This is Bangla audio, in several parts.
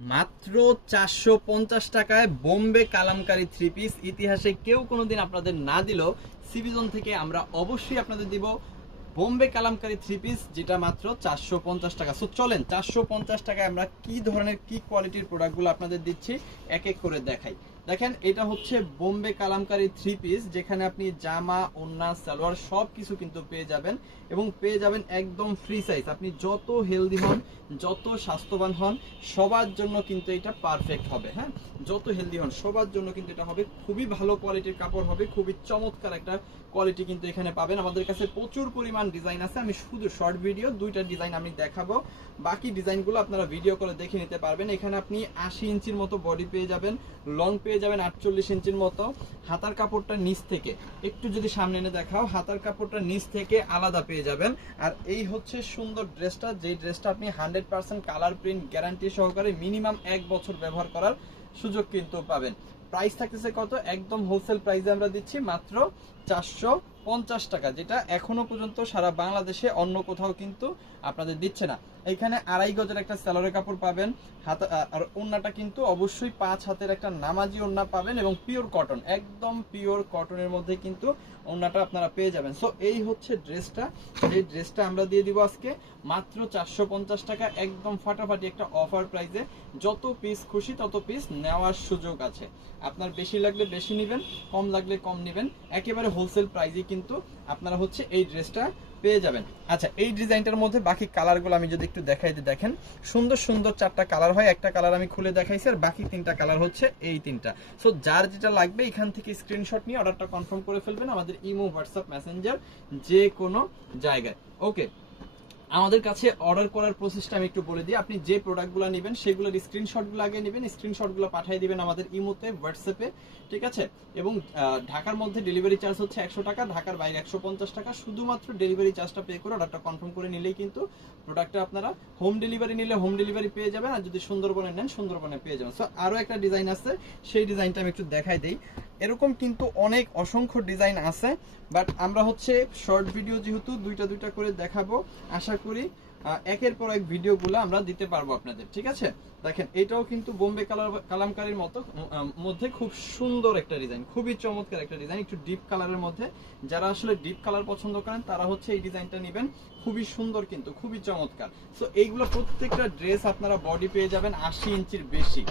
মাত্র চারশো পঞ্চাশ টাকায় বোম্বে কালামকারি থ্রি পিস ইতিহাসে কেউ কোনোদিন আপনাদের না দিলেও সিভিজন থেকে আমরা অবশ্যই আপনাদের দিব বোম্বে কালামকারি থ্রি পিস যেটা মাত্র চারশো পঞ্চাশ টাকা। সো চলেন, চারশো পঞ্চাশ টাকায় আমরা কি ধরনের, কি কোয়ালিটির প্রোডাক্টগুলো আপনাদের দিচ্ছি, এক এক করে দেখাই। দেখেন, এটা হচ্ছে বোম্বে কালামকারি থ্রি পিস যেখানে আপনি জামা, ওন্না, সালোয়ার সব কিছু কিন্তু পেয়ে যাবেন এবং পেয়ে যাবেন একদম ফ্রি সাইজ আপনি যত হেলদি হন যত স্বাস্থ্যবান হন, সবার জন্য কিন্তু এটা পারফেক্ট হবে হ্যাঁ? যত হেলদি হন, সবার জন্য কিন্তু এটা হবে। খুবই ভালো কোয়ালিটির কাপড় হবে, খুবই চমৎকার একটা কোয়ালিটি কিন্তু এখানে পাবেন। আমাদের কাছে প্রচুর পরিমাণ ডিজাইন আছে। আমি শুধু শর্ট ভিডিও দুইটা ডিজাইন আমি দেখাবো। বাকি ডিজাইনগুলো আপনারা ভিডিও করে দেখে নিতে পারবেন। এখানে আপনি আশি ইঞ্চির মতো বডি পেয়ে যাবেন লং পেয়ে যাবেন আটচল্লিশ ইঞ্চির মতো। হাতার কাপড়টা নিচ থেকে, একটু যদি সামনে এনে দেখাও, হাতার কাপড়টা নিচ থেকে আলাদা পেয়ে যাবেন। আর এই হচ্ছে সুন্দর ড্রেসটা যেই ড্রেসটা আপনি hundred percent colour print guarantee সহকারে মিনিমাম এক বছর ব্যবহার করার সুযোগ কিন্তু পাবেন। প্রাইস থাকতেছে কত? একদম হোলসেল প্রাইসে আমরা দিচ্ছি মাত্র চারশো পঞ্চাশ টাকা, যেটা এখনও পর্যন্ত সারা বাংলাদেশে অন্য কোথাও কিন্তু আপনাদের দিচ্ছে না। এখানে আড়াই গজের একটা স্যালোরে কাপড় পাবেন, হাত আর ওন্নাটা কিন্তু অবশ্যই পাঁচ হাতের একটা নামাজি ওন্না পাবেন এবং পিওর কটন একদম পিওর কটনের মধ্যে কিন্তু ওন্নাটা আপনারা পেয়ে যাবেন। সো এই হচ্ছে ড্রেসটা এই ড্রেসটা আমরা দিয়ে দিব আজকে মাত্র চারশো পঞ্চাশ টাকা, একদম ফাটাফাটি একটা অফার প্রাইসে যত পিস খুশি তত পিস নেওয়ার সুযোগ আছে। আপনার বেশি লাগলে বেশি নেবেন, কম লাগলে কম নেবেন। একেবারে হোলসেল প্রাইসে কিন্তু আপনারা হচ্ছে এই ড্রেসটা পেয়ে যাবেন। আচ্ছা এই ডিজাইনটার মধ্যে বাকি কালারগুলো আমি যদি একটু দেখাই যে দেখেন। সুন্দর সুন্দর চারটা কালার হয়। একটা কালার আমি খুলে দেখাইছি আর বাকি তিনটা কালার হচ্ছে এই তিনটা। সো যার যেটা লাগবে এখান থেকে স্ক্রিনশট নিয়ে অর্ডারটা কনফার্ম করে ফেলবেন আমাদের ইমো হোয়াটসঅ্যাপ মেসেঞ্জার যে কোনো জায়গায়। ওকে আমাদের কাছে অর্ডার করার প্রসেসটা আমি একটু বলে দিই। আপনি যে প্রোডাক্টগুলো নেবেন সেগুলোর স্ক্রিনশটগুলো আগে নেবেন স্ক্রিনশটগুলো পাঠিয়ে দিবেন আমাদের ইমোতে হোয়াটসঅ্যাপে ঠিক আছে? এবং ঢাকার মধ্যে ডেলিভারি চার্জ হচ্ছে একশো টাকা, ঢাকার বাইরে একশো পঞ্চাশ টাকা। শুধুমাত্র ডেলিভারি চার্জটা পে করে অর্ডারটা কনফার্ম করে নিলেই কিন্তু প্রোডাক্টটা আপনারা হোম ডেলিভারি নিলে হোম ডেলিভারি পেয়ে যাবেন। আর যদি সুন্দরবনে নেন, সুন্দরবনে পেয়ে যাবেন। সো আরও একটা ডিজাইন আছে। সেই ডিজাইনটা আমি একটু দেখাই দিই। এরকম কিন্তু অনেক অসংখ্য ডিজাইন আছে, বাট আমরা হচ্ছে শর্ট ভিডিও যেহেতু দুইটা দুইটা করে দেখাবো, আশা করি একের পর এক ভিডিওগুলো আমরা দিতে পারব আপনাদের, ঠিক আছে? দেখেন, এটাও কিন্তু বোম্বে কালার কালামকারীর মতো মধ্যে খুব সুন্দর একটা ডিজাইন, খুবই চমৎকার একটা ডিজাইন, একটু ডিপ কালারের মধ্যে। যারা আসলে ডিপ কালার পছন্দ করেন, তারা হচ্ছে এই ডিজাইনটা নেবেন। খুবই সুন্দর কিন্তু, খুবই চমৎকার। সো এইগুলো প্রত্যেকটা ড্রেস আপনারা বডি পেয়ে যাবেন আশি ইঞ্চির বেশি।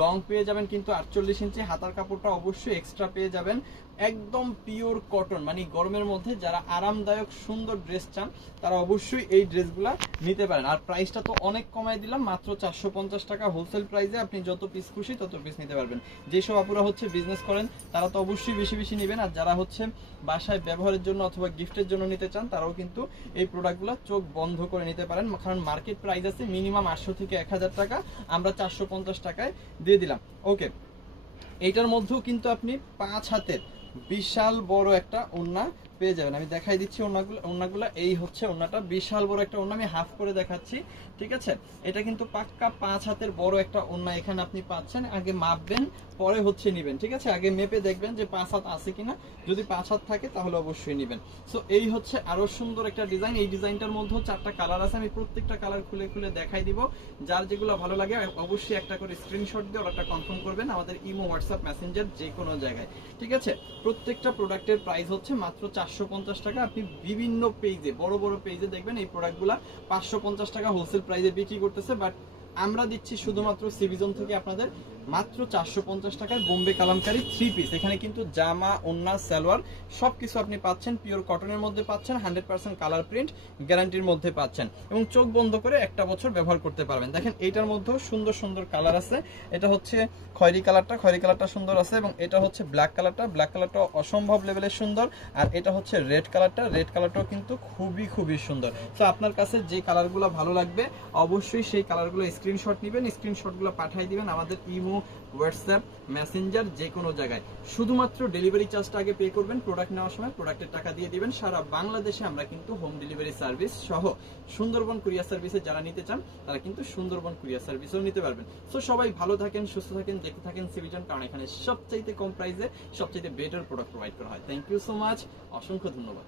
লং পেয়ে যাবেন কিন্তু আটচল্লিশ ইঞ্চি, হাতার কাপড়টা অবশ্যই এক্সট্রা পেয়ে যাবেন। একদম পিওর কটন মানে গরমের মধ্যে যারা আরামদায়ক সুন্দর ড্রেস চান, তারা অবশ্যই এই ড্রেসগুলা নিতে পারেন। আর প্রাইসটা তো অনেক কমায় দিলাম, মাত্র চারশো পঞ্চাশ টাকা হোলসেল প্রাইসে আপনি যত পিস খুশি তত পিস নিতে পারবেন। যেসব আপুরা হচ্ছে বিজনেস করেন, তারা তো অবশ্যই বেশি বেশি নেবেন। আর যারা হচ্ছে বাসায় ব্যবহারের জন্য অথবা গিফটের জন্য নিতে চান, তারাও কিন্তু এই প্রোডাক্টগুলো চোখ বন্ধ করে নিতে পারেন। কারণ মার্কেট প্রাইস আছে মিনিমাম আটশো থেকে এক হাজার টাকা, আমরা চারশো পঞ্চাশ টাকায় দিয়ে দিলাম। ওকে এইটার মধ্যেও কিন্তু আপনি পাঁচ হাতের বিশাল বড় একটা ওন্না পেয়ে যাবেন। আমি দেখাই দিচ্ছি ওন্নাগুলো এই হচ্ছে ওন্নাটা বিশাল বড় একটা ওন্না আমি হাফ করে দেখাচ্ছি। ঠিক আছে? এটা কিন্তু পাক্কা পাঁচ হাতের বড় একটা ওন্না এখানে আপনি পাচ্ছেন। আগে মাপবেন, পরে হচ্ছে নেবেন। ঠিক আছে? আগে মেপে দেখবেন যে পাঁচ হাত আছে কিনা। যদি পাঁচ হাত থাকে, তাহলে অবশ্যই নেবেন। সো এই হচ্ছে আরও সুন্দর একটা ডিজাইন। এই ডিজাইনটার মধ্যেও চারটা কালার আছে। আমি প্রত্যেকটা কালার খুলে খুলে দেখাই দিব। যার যেগুলো ভালো লাগে, অবশ্যই একটা করে স্ক্রিনশট দিয়ে অর্ডারটা কনফার্ম করবেন আমাদের ইমো হোয়াটসঅ্যাপ মেসেঞ্জার যে কোনো জায়গায়। ঠিক আছে? প্রত্যেকটা প্রোডাক্টের প্রাইস হচ্ছে মাত্র চারশো পঞ্চাশ টাকা আপনি বিভিন্ন পেজে বড় বড় পেজে দেখবেন এই প্রোডাক্টগুলা পাঁচশো পঞ্চাশ টাকা হোলসেল প্রাইসে বিক্রি করতেছে বাট আমরা দিচ্ছি শুধুমাত্র সিভিজন থেকে আপনাদের মাত্র চারশো পঞ্চাশ টাকায় বোম্বে কালামকারি থ্রি পিস এখানে কিন্তু জামা, ওন্না, সালোয়ার সব কিছু আপনি পাচ্ছেন পিওর কটনের মধ্যে পাচ্ছেন হান্ড্রেড পার্সেন্ট কালার প্রিন্ট গ্যারান্টির মধ্যে পাচ্ছেন এবং চোখ বন্ধ করে একটা বছর ব্যবহার করতে পারবেন। দেখেন, এইটার মধ্যেও সুন্দর সুন্দর কালার আছে। এটা হচ্ছে খয়েরি কালারটা খয়েরি কালারটা সুন্দর আছে এবং এটা হচ্ছে ব্ল্যাক কালারটা ব্ল্যাক কালারটা অসম্ভব লেভেলের সুন্দর আর এটা হচ্ছে রেড কালারটা রেড কালারটাও কিন্তু খুবই খুবই সুন্দর। তো আপনার কাছে যে কালারগুলো ভালো লাগবে, অবশ্যই সেই কালারগুলো স্ক্রিনশট নেবেন স্ক্রিনশটগুলো পাঠিয়ে দিবেন আমাদের ইমো, হোয়াটসঅ্যাপ মেসেঞ্জার যে কোনো জায়গায়। শুধুমাত্র ডেলিভারি চার্জটা আগে পে করবেন প্রোডাক্ট নেওয়ার সময় প্রোডাক্টের টাকা দিয়ে দিবেন। সারা বাংলাদেশে আমরা কিন্তু হোম ডেলিভারি সার্ভিস সহ সুন্দরবন কুরিয়ার সার্ভিসে যারা নিতে চান, তারা কিন্তু সুন্দরবন কুরিয়ার সার্ভিসেও নিতে পারবেন। সো সবাই ভালো থাকেন, সুস্থ থাকেন, দেখতে থাকেন সিভিজন কারণ এখানে সবচাইতে কম প্রাইসে সবচাইতে বেটার প্রোডাক্ট প্রোভাইড করা হয়। থ্যাংক ইউ সো মাচ অসংখ্য ধন্যবাদ।